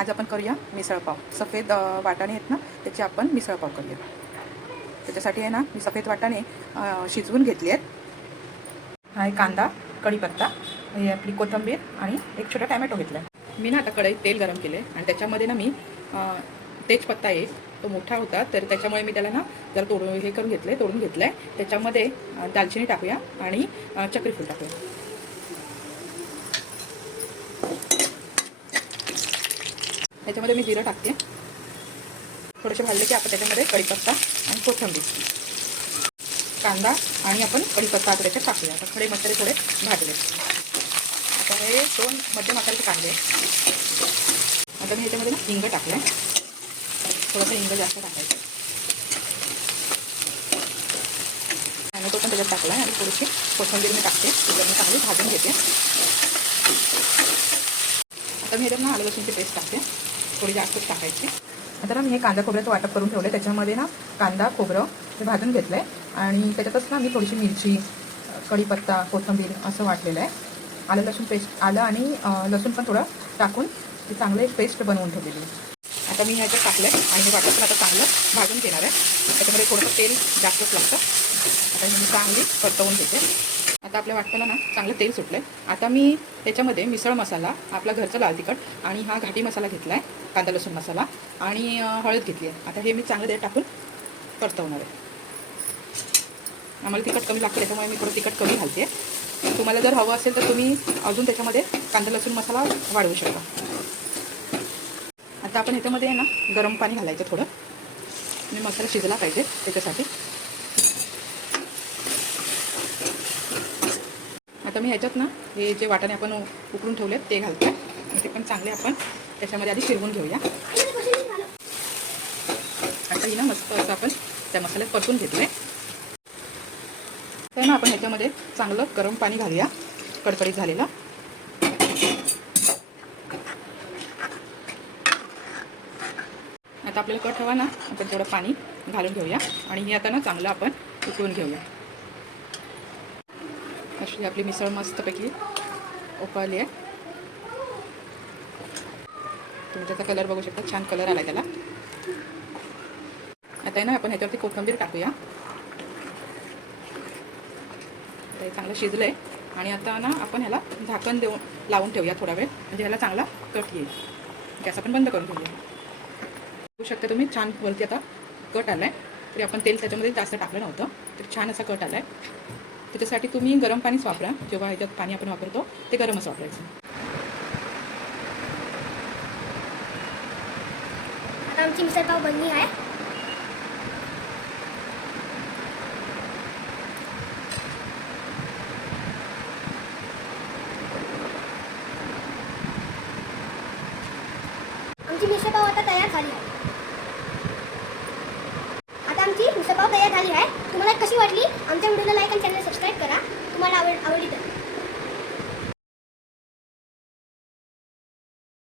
आज आपण करूया मिसळपाव सफेद वाटाणे आहेत ना त्याचे आपण मिसळपाव करूया. त्याच्यासाठी आहे ना मी सफेद वाटाणे शिजवून घेतली आहेत. हा कांदा कढीपत्ता ही आपली कोथिंबीर आणि एक छोटा टॅमॅटो घेतला आहे मी ना आता कढईत तेल गरम केले आणि त्याच्यामध्ये ना मी तेजपत्ता आहे तो मोठा होता तर त्याच्यामुळे मी त्याला ना जरा तोडून हे करून घेतलं आहे तोडून घेतलं आहे त्याच्यामध्ये दालचिनी टाकूया आणि चक्रीफूल टाकूया. याच्यामध्ये मी जिरं टाकते. थोडेसे भाजले की आपण त्याच्यामध्ये कढीपत्ता आणि कोथिंबीर. कांदा आणि आपण कढीपत्ता आता त्याच्यात टाकूया. आता खडे मसाले थोडे भाजले. आता हे दोन मध्यम मसाल्याचे कांदे आता मी ह्याच्यामध्ये ना हिंग टाकलं थोडंसं हिंग जास्त टाकायचं. आणि तो पण त्याच्यात टाकला आणि थोडीशी कोथिंबीर मी टाकते. मी चांगली भाजून घेते. आता मी ह्याच्यात ना आलं लसूणची पेस्ट टाकते. थोडी जास्तच टाकायची. आता ना मी हे कांदा खोबऱ्याचं वाटप करून ठेवलं त्याच्यामध्ये ना कांदा खोबरं हे भाजून घेतलं आहे आणि त्याच्यातच ना मी थोडीशी मिरची कढीपत्ता कोथिंबीर असं वाटलेलं आहे. आलं लसूण पेस्ट आलं आणि लसूण पण थोडं टाकून ती चांगलं एक पेस्ट बनवून ठेवलेली आता मी ह्याच्यात टाकलं आहे आणि हे वाटप पण आता चांगलं भाजून घेणार आहे. त्याच्यामध्ये थोडंसं तेल जास्तच लागतं. आता मी चांगली परतवून घेते. आता आपल्या वाटपाला ना चांगलं तेल सुटलं आहे आता मी त्याच्यामध्ये मिसळ मसाला आपला घरचा लाल तिखट आणि हा घाटी मसाला घेतला आहे कांदा लसूण मसाला आणि हळद घेतली आहे आता हे मी चांगलं ते टाकून परतवणार आहे. आम्हाला तिखट कमी लागतं त्याच्यामुळे मी थोडं तिखट कमी घालते. तुम्हाला जर हवं असेल तर तुम्ही अजून त्याच्यामध्ये कांदा लसूण मसाला वाढवू शकता. आता आपण ह्याच्यामध्ये आहे ना गरम पाणी घालायचं थोडं. आणि मसाला शिजला पाहिजे त्याच्यासाठी. आता मी ह्याच्यात ना हे जे वाटाणे आपण उकळून ठेवलेत ते घालतो ते पण चांगले आपण त्याच्यामध्ये आधी शिरवून घेऊया. आता ही ना मस्त असं आपण त्या मसाल्यात परतून घेतलं आहे तर ना आपण ह्याच्यामध्ये चांगलं गरम पाणी घालूया. कडकडीत झालेलं. आता आपल्याला कट हवा ना आपण थोडं पाणी घालून घेऊया. आणि हे आता ना चांगलं आपण उकळून घेऊया. अशी आपली मिसळ मस्तपैकी उकळली आहे. तुम्ही त्याचा कलर बघू शकता. छान कलर आला त्याला. आता आहे ना आपण ह्याच्यावरती कोथिंबीर टाकूया. तर हे चांगलं शिजलं आहे आणि आता ना आपण ह्याला झाकण देऊन लावून ठेवूया थोडा वेळ. म्हणजे ह्याला चांगला कट येईल. म्हणजे गॅस आपण बंद करून घेऊया बघू शकता तुम्ही छान वरती आता कट आला आहे तरी आपण तेल त्याच्यामध्ये जास्त टाकलं नव्हतं. तर छान असा कट आला आहे त्याच्यासाठी तुम्ही गरम पाणीच वापरा. जेव्हा ह्याच्यात पाणी आपण वापरतो ते गरमच वापरायचं. आता आमची मिसळपाव बनली आहे. आमची मिसळपाव आता तयार झाली आहे. आता आमची मिसळपाव तयार झाली आहे. तुम्हाला कशी वाटली? आमच्या व्हिडिओला लाईक आणि चॅनल আবার আবার